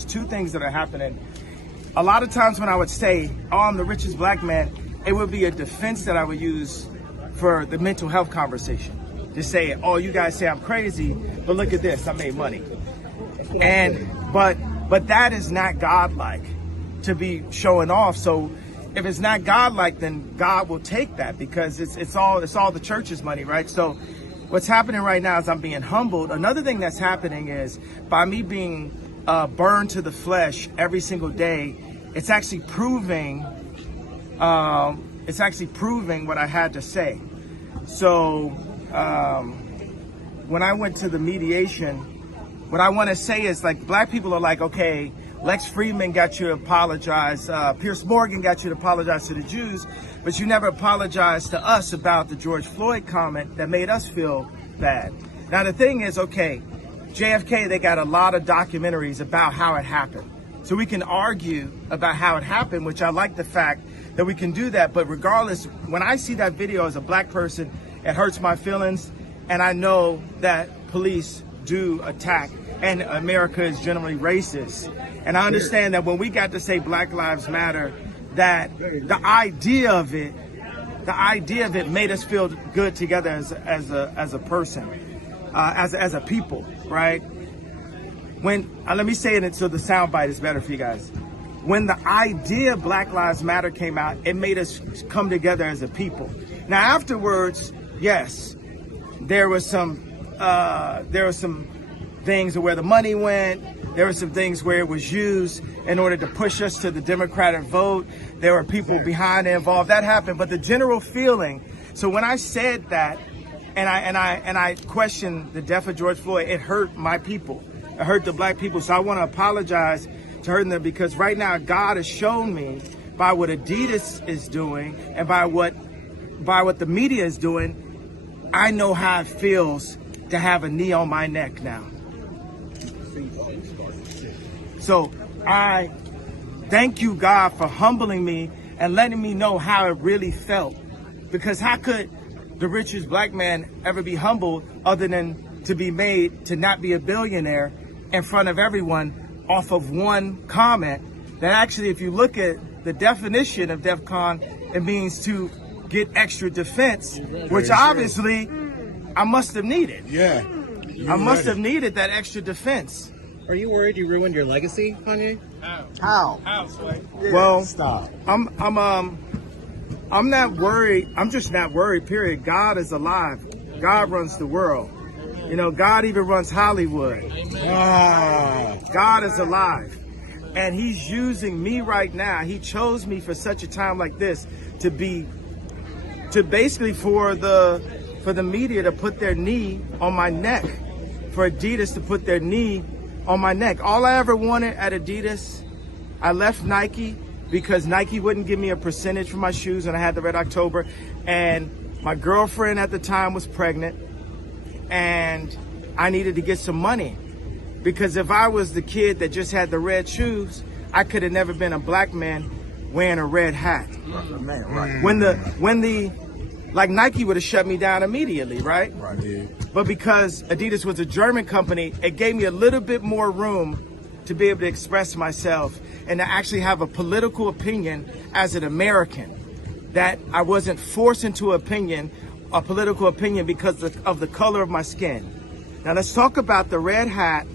there's two things that are happening. A lot of times when I would say, oh, I'm the richest black man, it would be a defense that I would use for the mental health conversation. To say, oh, you guys say I'm crazy, but look at this, I made money. But that is not godlike to be showing off. So if it's not godlike, then God will take that, because it's all the church's money, right? So what's happening right now is I'm being humbled. Another thing that's happening is by me being burned to the flesh every single day, it's actually proving what I had to say. So when I went to the mediation, what I want to say is, like, black people are like, okay, Lex Friedman got you to apologize, Pierce Morgan got you to apologize to the Jews, but you never apologized to us about the George Floyd comment that made us feel bad. Now the thing is, okay, JFK, they got a lot of documentaries about how it happened. So we can argue about how it happened, which I like the fact that we can do that. But regardless, when I see that video as a black person, it hurts my feelings. And I know that police do attack, and America is generally racist. And I understand that when we got to say Black Lives Matter, that the idea of it made us feel good together as a person, as a people, right? When let me say it so the soundbite is better for you guys. When the idea of Black Lives Matter came out, it made us come together as a people. Now afterwards, yes, there was some things where the money went. There were some things where it was used in order to push us to the Democratic vote. There were people behind it involved. That happened. But the general feeling, so when I said that and I questioned the death of George Floyd, it hurt my people. It hurt the black people. So I want to apologize to hurting them, because right now God has shown me by what Adidas is doing and by what the media is doing, I know how it feels to have a knee on my neck now. So I thank you, God, for humbling me and letting me know how it really felt. Because how could the richest black man ever be humbled other than to be made to not be a billionaire in front of everyone off of one comment that actually, if you look at the definition of DEFCON, it means to get extra defense, which obviously I must have needed. Yeah. I must have needed that extra defense. Are you worried you ruined your legacy, Kanye? How? Yeah. Well, stop. I'm not worried. I'm just not worried, period. God is alive. God runs the world. You know, God even runs Hollywood. God is alive. And he's using me right now. He chose me for such a time like this to basically for the media to put their knee on my neck, for Adidas to put their knee on my neck. All I ever wanted at Adidas, I left Nike because Nike wouldn't give me a percentage for my shoes when I had the Red October. And my girlfriend at the time was pregnant, and I needed to get some money. Because if I was the kid that just had the red shoes, I could have never been a black man wearing a red hat. Right. Like Nike would have shut me down immediately, right? Right. But because Adidas was a German company, it gave me a little bit more room to be able to express myself and to actually have a political opinion as an American, that I wasn't forced into a political opinion because of the color of my skin. Now let's talk about the red hat,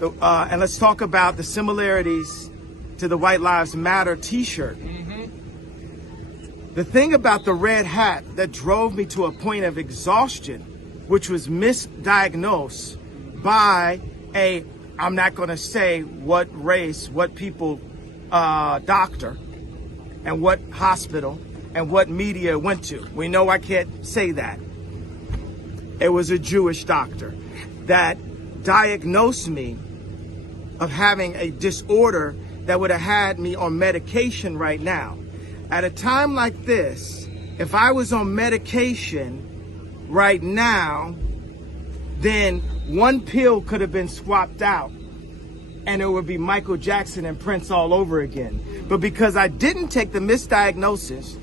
and let's talk about the similarities to the White Lives Matter t-shirt. The thing about the red hat that drove me to a point of exhaustion, which was misdiagnosed by I'm not going to say what race, what people, doctor, and what hospital, and what media it went to. We know I can't say that. It was a Jewish doctor that diagnosed me of having a disorder that would have had me on medication right now. At a time like this, if I was on medication right now, then one pill could have been swapped out and it would be Michael Jackson and Prince all over again. But because I didn't take the misdiagnosis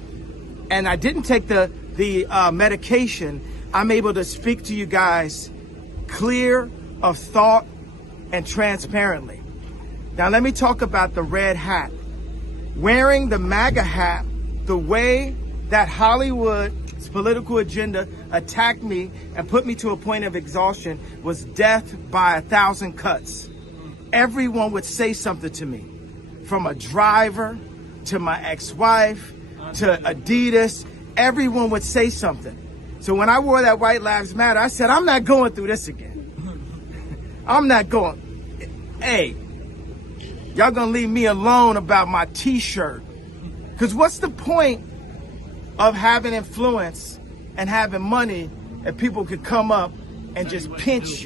and I didn't take the medication, I'm able to speak to you guys clear of thought and transparently. Now let me talk about the red hat. Wearing the MAGA hat, the way that Hollywood's political agenda attacked me and put me to a point of exhaustion was death by 1,000 cuts. Everyone would say something to me, from a driver to my ex-wife to Adidas. Everyone would say something. So when I wore that White Lives Matter, I said, I'm not going through this again. I'm not going. Hey, y'all gonna leave me alone about my t-shirt. Because what's the point of having influence and having money if people could come up and just pinch you?